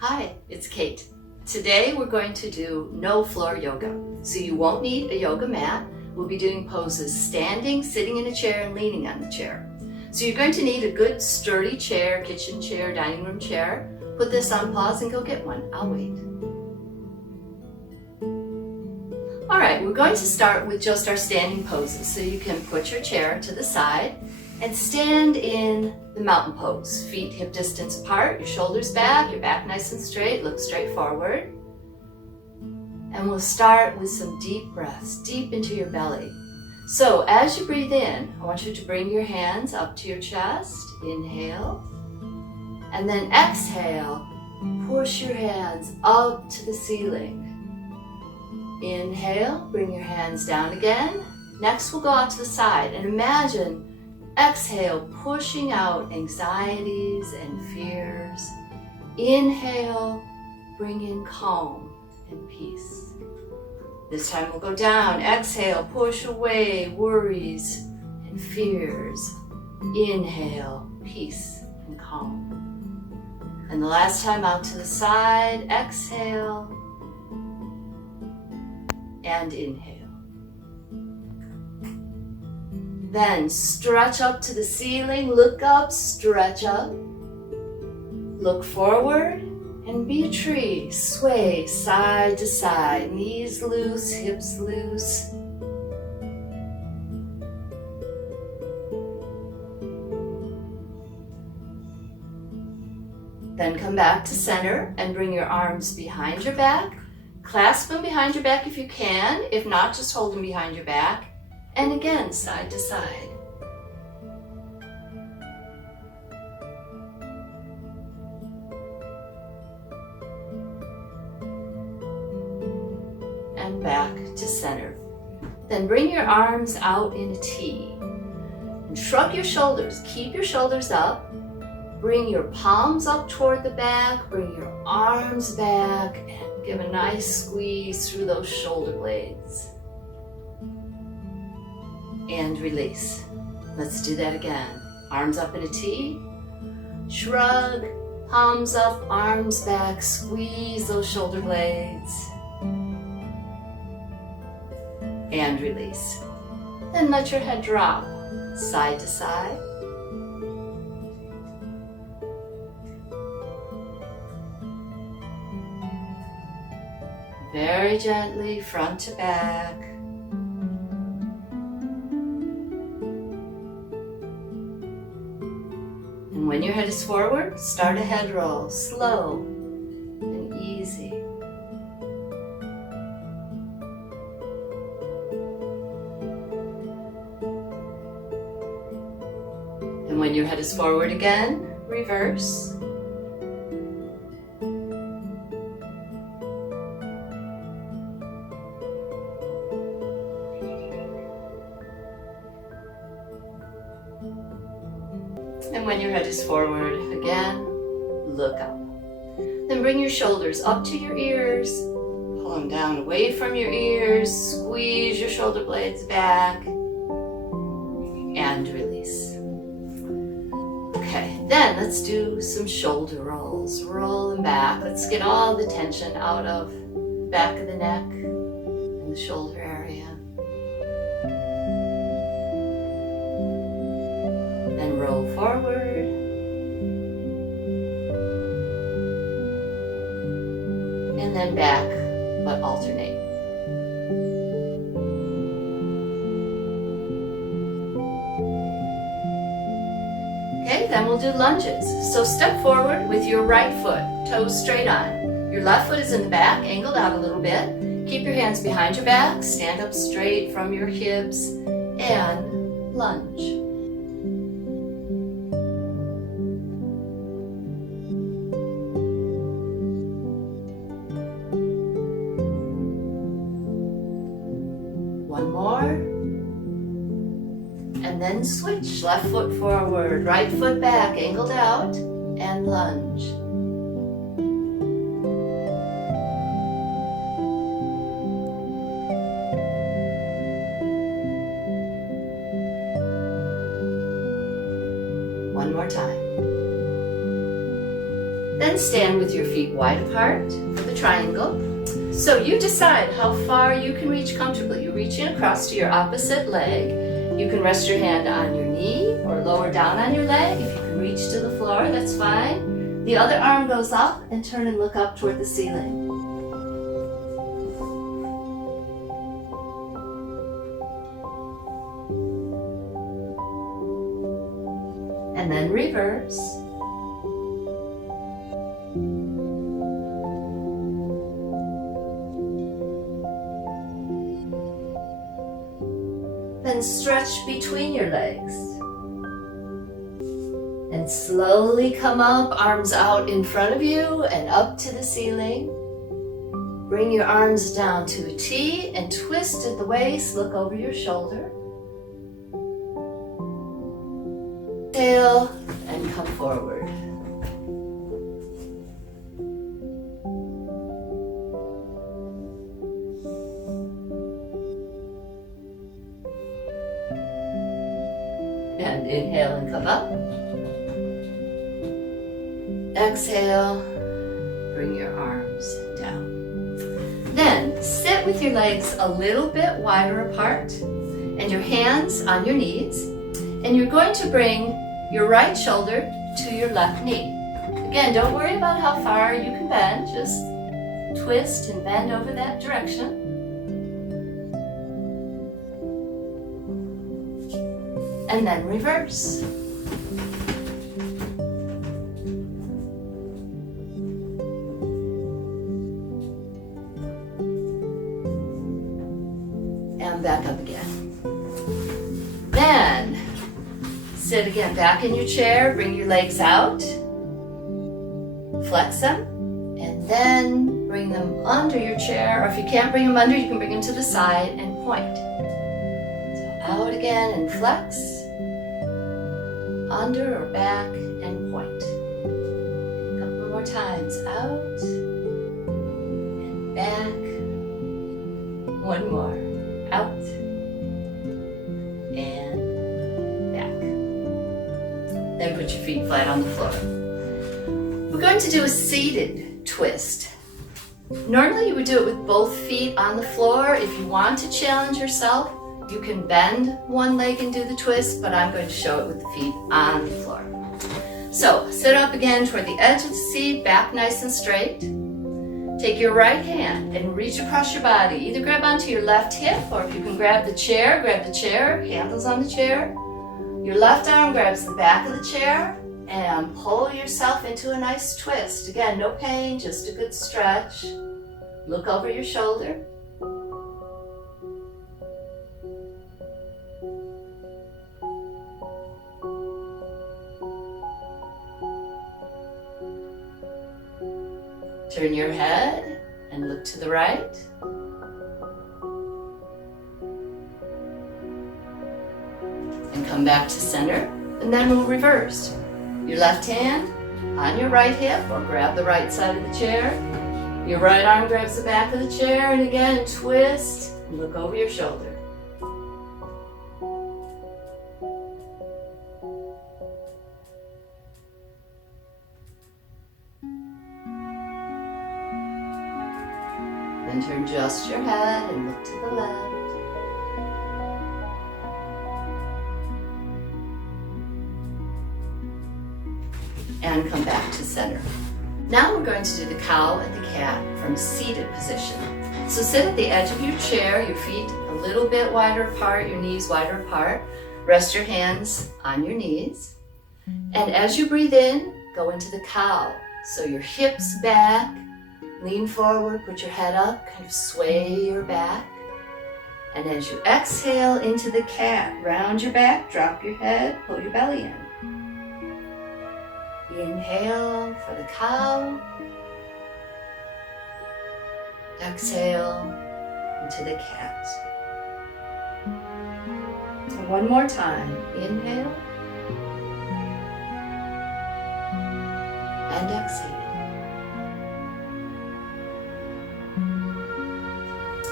Hi, it's Kate. Today we're going to do no floor yoga. So you won't need a yoga mat. We'll be doing poses standing, sitting in a chair, and leaning on the chair. So you're going to need a good sturdy chair, kitchen chair, dining room chair. Put this on pause and go get one. I'll wait. All right, we're going to start with just our standing poses. So you can put your chair to the side and stand in the mountain pose. Feet hip distance apart, your shoulders back, your back nice and straight, look straight forward. And we'll start with some deep breaths, deep into your belly. So as you breathe in, I want you to bring your hands up to your chest. Inhale. And then exhale, push your hands up to the ceiling. Inhale, bring your hands down again. Next we'll go out to the side and imagine exhale, pushing out anxieties and fears. Inhale, bring in calm and peace. This time we'll go down. Exhale, push away worries and fears. Inhale, peace and calm. And the last time out to the side, exhale and inhale. Then stretch up to the ceiling, look up, stretch up. Look forward and be a tree. Sway side to side, knees loose, hips loose. Then come back to center and bring your arms behind your back. Clasp them behind your back if you can. If not, just hold them behind your back. And again, side to side. And back to center. Then bring your arms out in a T. And shrug your shoulders. Keep your shoulders up. Bring your palms up toward the back. Bring your arms back. And give a nice squeeze through those shoulder blades. And release. Let's do that again. Arms up in a T. Shrug, palms up, arms back, squeeze those shoulder blades. And release. Then let your head drop side to side. Very gently, front to back. And when your head is forward, start a head roll, slow and easy. And when your head is forward again, reverse. And when your head is forward, again, look up. Then bring your shoulders up to your ears, pull them down away from your ears, squeeze your shoulder blades back, and release. Okay, then let's do some shoulder rolls. Roll them back. Let's get all the tension out of the back of the neck and the shoulder area. Then roll forward. And then back, but alternate. Okay, then we'll do lunges. So step forward with your right foot, toes straight on. Your left foot is in the back, angled out a little bit. Keep your hands behind your back, stand up straight from your hips, and lunge. One more. And then switch. Left foot forward, right foot back, angled out, and lunge. One more time. Then stand with your feet wide apart for the triangle. So you decide how far you can reach comfortably. You're reaching across to your opposite leg. You can rest your hand on your knee or lower down on your leg. If you can reach to the floor, that's fine. The other arm goes up and turn and look up toward the ceiling. And then reverse. Then stretch between your legs. And slowly come up, arms out in front of you and up to the ceiling. Bring your arms down to a T and twist at the waist, look over your shoulder. Exhale and come forward. And inhale and come up. Exhale, bring your arms down. Then sit with your legs a little bit wider apart and your hands on your knees. And you're going to bring your right shoulder to your left knee. Again, don't worry about how far you can bend, just twist and bend over that direction. And then reverse. And back up again. Then sit again back in your chair, bring your legs out, flex them, and then bring them under your chair, or if you can't bring them under, you can bring them to the side and point. So out again and flex, under or back and point. A couple more times, out and back. One more, out and then put your feet flat on the floor. We're going to do a seated twist. Normally you would do it with both feet on the floor. If you want to challenge yourself, you can bend one leg and do the twist, but I'm going to show it with the feet on the floor. So sit up again toward the edge of the seat, back nice and straight. Take your right hand and reach across your body. Either grab onto your left hip, or if you can grab the chair, handles on the chair. Your left arm grabs the back of the chair and pull yourself into a nice twist. Again, no pain, just a good stretch. Look over your shoulder. Turn your head and look to the right. And come back to center, and then we'll reverse. Your left hand on your right hip, or grab the right side of the chair. Your right arm grabs the back of the chair, and again, twist, and look over your shoulder. Then turn just your head and look to the left. And come back to center. Now we're going to do the cow and the cat from seated position. So sit at the edge of your chair, your feet a little bit wider apart, your knees wider apart. Rest your hands on your knees. And as you breathe in, go into the cow. So your hips back, lean forward, put your head up, kind of sway your back. And as you exhale into the cat, round your back, drop your head, pull your belly in. Inhale for the cow. Exhale into the cat. And one more time. Inhale. And exhale.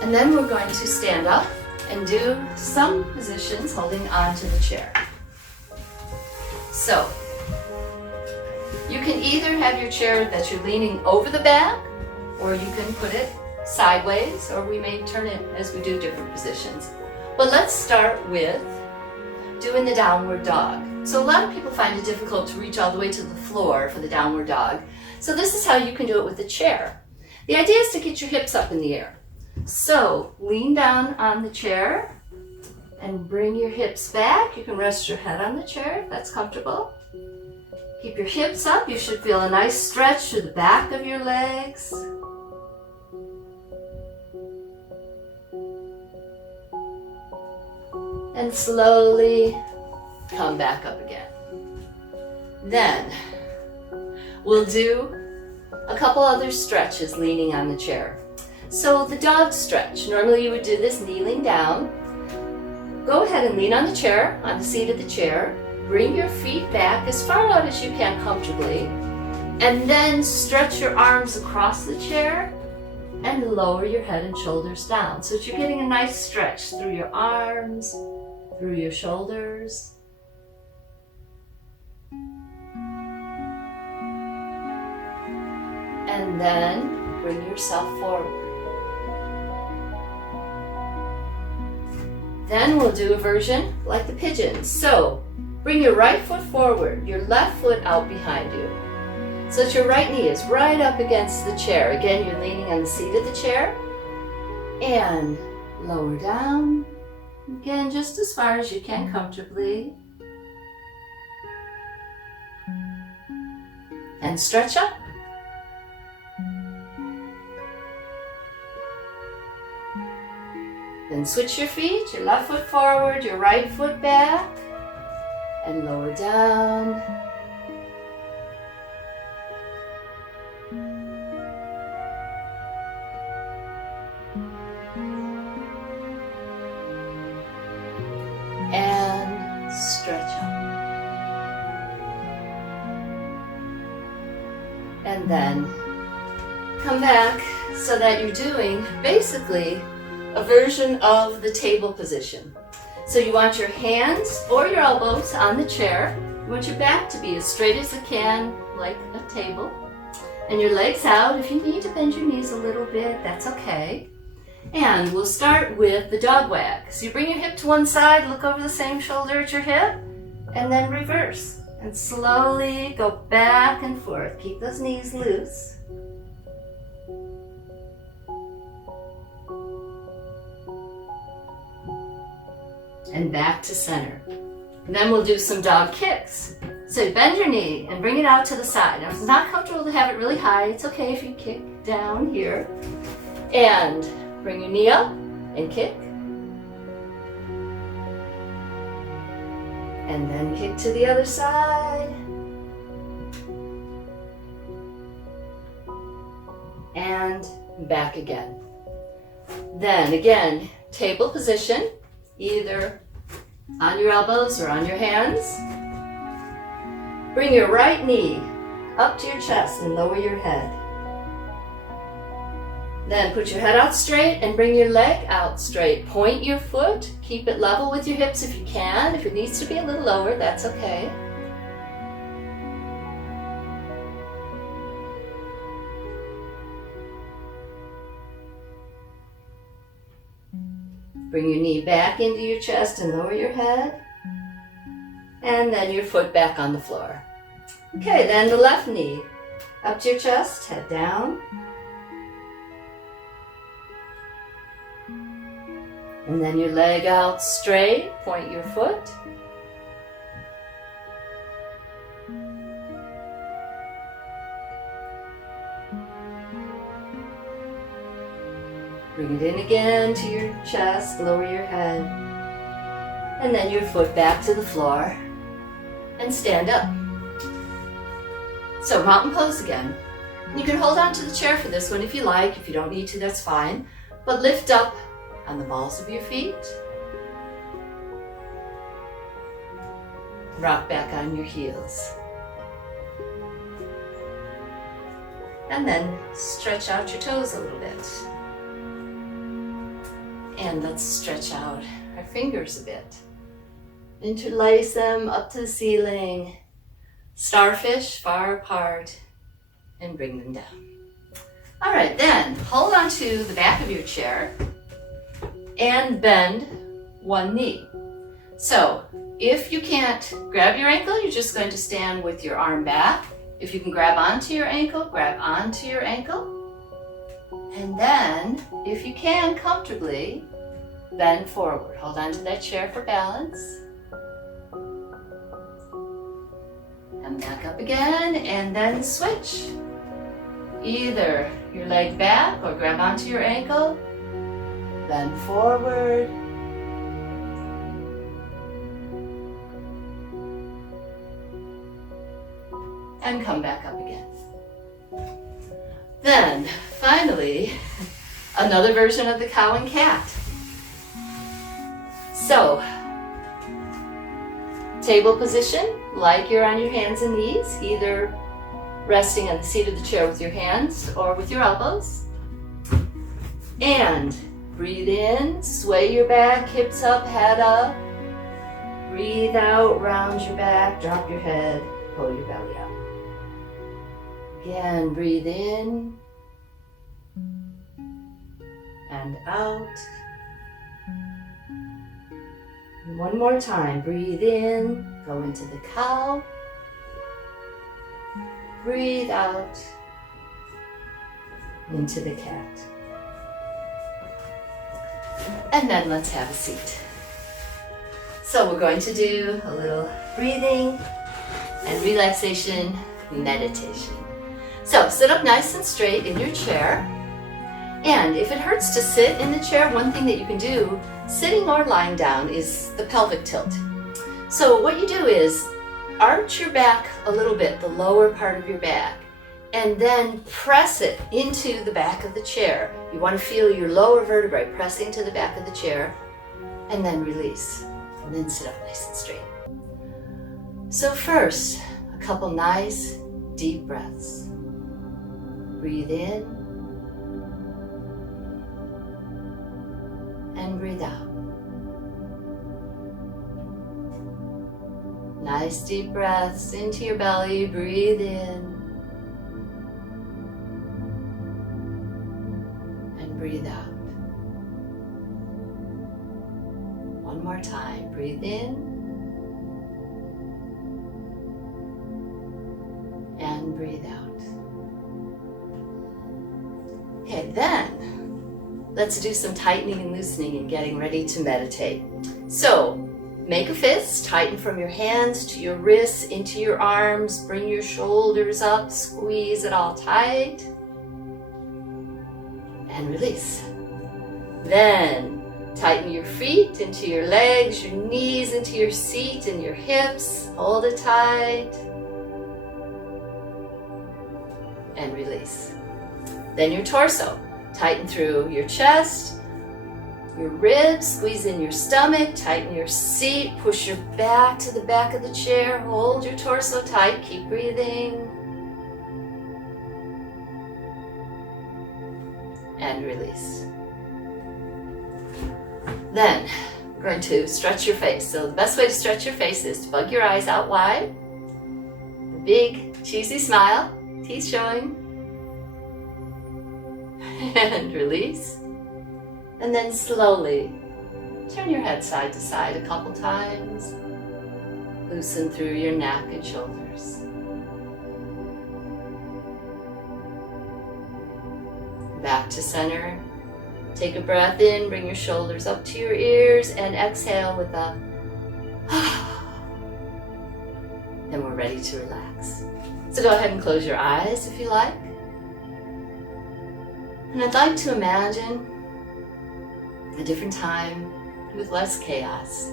And then we're going to stand up and do some positions holding on to the chair. So, You can either have your chair that you're leaning over the back, or you can put it sideways, or we may turn it as we do different positions. But let's start with doing the downward dog. So a lot of people find it difficult to reach all the way to the floor for the downward dog. So this is how you can do it with the chair. The idea is to get your hips up in the air. So lean down on the chair and bring your hips back. You can rest your head on the chair if that's comfortable. Keep your hips up. You should feel a nice stretch through the back of your legs. And slowly come back up again. Then we'll do a couple other stretches leaning on the chair. So the dog stretch, normally you would do this kneeling down. Go ahead and lean on the chair, on the seat of the chair. Bring your feet back as far out as you can comfortably. And then stretch your arms across the chair and lower your head and shoulders down. So that you're getting a nice stretch through your arms, through your shoulders. And then bring yourself forward. Then we'll do a version like the pigeon. So bring your right foot forward, your left foot out behind you. So that your right knee is right up against the chair. Again, you're leaning on the seat of the chair. And lower down. Again, just as far as you can comfortably. And stretch up. Then switch your feet, your left foot forward, your right foot back, and lower down. And stretch up. And then come back so that you're doing basically a version of the table position. So you want your hands or your elbows on the chair. You want your back to be as straight as it can, like a table. And your legs out. If you need to bend your knees a little bit, that's okay. And we'll start with the dog wag. So you bring your hip to one side, look over the same shoulder at your hip, and then reverse. And slowly go back and forth. Keep those knees loose. And back to center. And then we'll do some dog kicks. So bend your knee and bring it out to the side. Now if it's not comfortable to have it really high, it's okay if you kick down here. And bring your knee up and kick. And then kick to the other side. And back again. Then again, table position, either on your elbows or on your hands. Bring your right knee up to your chest and lower your head. Then put your head out straight and bring your leg out straight. Point your foot, keep it level with your hips if you can. If it needs to be a little lower, that's okay. Bring your knee back into your chest and lower your head. And then your foot back on the floor. Okay, then the left knee up to your chest, head down. And then your leg out straight, point your foot. Bring it in again to your chest, lower your head. And then your foot back to the floor. And stand up. So mountain pose again. You can hold on to the chair for this one if you like. If you don't need to, that's fine. But lift up on the balls of your feet. Rock back on your heels. And then stretch out your toes a little bit. And let's stretch out our fingers a bit. Interlace them up to the ceiling. starfish far apart and bring them down. All right, then hold on to the back of your chair and bend one knee. So if you can't grab your ankle, you're just going to stand with your arm back. If you can grab onto your ankle, grab onto your ankle. And then, if you can comfortably, bend forward. Hold on to that chair for balance. And back up again, and then switch. Either your leg back or grab onto your ankle, bend forward, and come back up again. Then, finally, another version of the cow and cat. So, table position, like you're on your hands and knees, either resting on the seat of the chair with your hands or with your elbows. And breathe in, sway your back, hips up, head up. Breathe out, round your back, drop your head, pull your belly up. Again, breathe in and out. And one more time, breathe in, go into the cow. Breathe out into the cat. And then let's have a seat. So we're going to do a little breathing and relaxation meditation. So sit up nice and straight in your chair. And if it hurts to sit in the chair, one thing that you can do, sitting or lying down, is the pelvic tilt. So what you do is arch your back a little bit, the lower part of your back, and then press it into the back of the chair. You want to feel your lower vertebrae pressing to the back of the chair, and then release, and then sit up nice and straight. So first, a couple nice deep breaths. Breathe in and breathe out. Nice deep breaths into your belly. Breathe in and breathe out. One more time. Breathe in and breathe out. Okay, then let's do some tightening and loosening and getting ready to meditate. So make a fist, tighten from your hands to your wrists, into your arms, bring your shoulders up, squeeze it all tight, and release. Then tighten your feet into your legs, your knees into your seat and your hips, hold it tight, and release. Then your torso, tighten through your chest, your ribs, squeeze in your stomach, tighten your seat, push your back to the back of the chair, hold your torso tight, keep breathing, and release. Then we're going to stretch your face. So the best way to stretch your face is to bug your eyes out wide, a big cheesy smile, teeth showing, and release. And then slowly turn your head side to side a couple times. Loosen through your neck and shoulders. Back to center. Take a breath in, bring your shoulders up to your ears, and exhale with a then we're ready to relax. So go ahead and close your eyes if you like. And I'd like to imagine a different time with less chaos.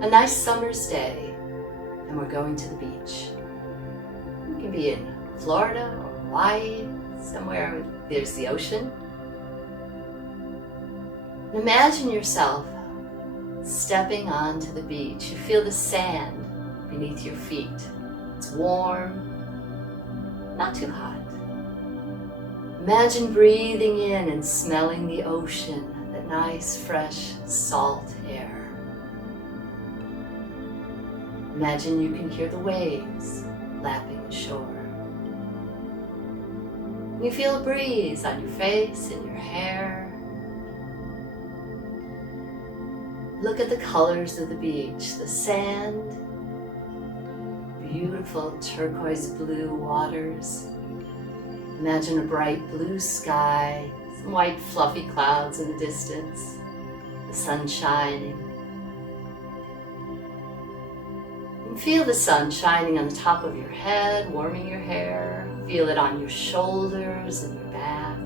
A nice summer's day, and we're going to the beach. You can be in Florida or Hawaii, somewhere where there's the ocean. And imagine yourself stepping onto the beach. You feel the sand beneath your feet. It's warm, not too hot. Imagine breathing in and smelling the ocean, that nice, fresh, salt air. Imagine you can hear the waves lapping the shore. You feel a breeze on your face and your hair. Look at the colors of the beach, the sand, beautiful turquoise blue waters. Imagine a bright blue sky, some white fluffy clouds in the distance, the sun shining. And feel the sun shining on the top of your head, warming your hair. Feel it on your shoulders and your back.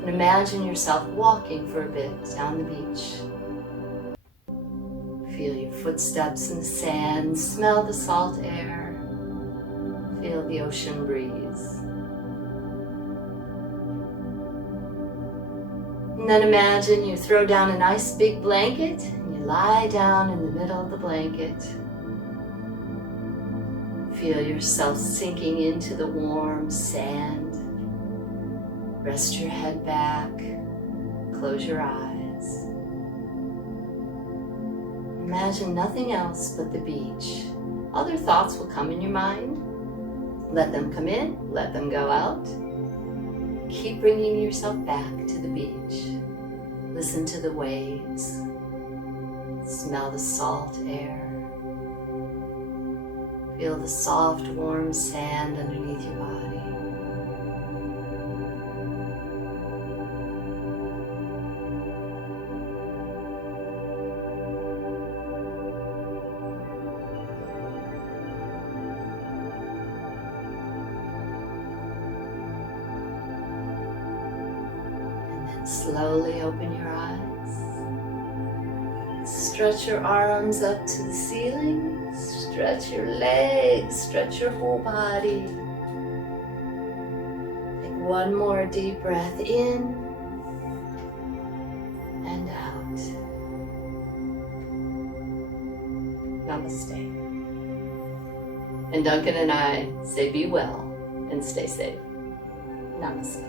And imagine yourself walking for a bit down the beach. Feel your footsteps in the sand, smell the salt air, feel the ocean breeze. And then imagine you throw down a nice big blanket and you lie down in the middle of the blanket. Feel yourself sinking into the warm sand. Rest your head back, close your eyes. Imagine nothing else but the beach. Other thoughts will come in your mind. Let them come in, let them go out. Keep bringing yourself back to the beach. Listen to the waves. Smell the salt air. Feel the soft, warm sand underneath your body. Slowly open your eyes. Stretch your arms up to the ceiling. Stretch your legs. Stretch your whole body. Take one more deep breath in and out. Namaste. And Duncan and I say be well and stay safe. Namaste.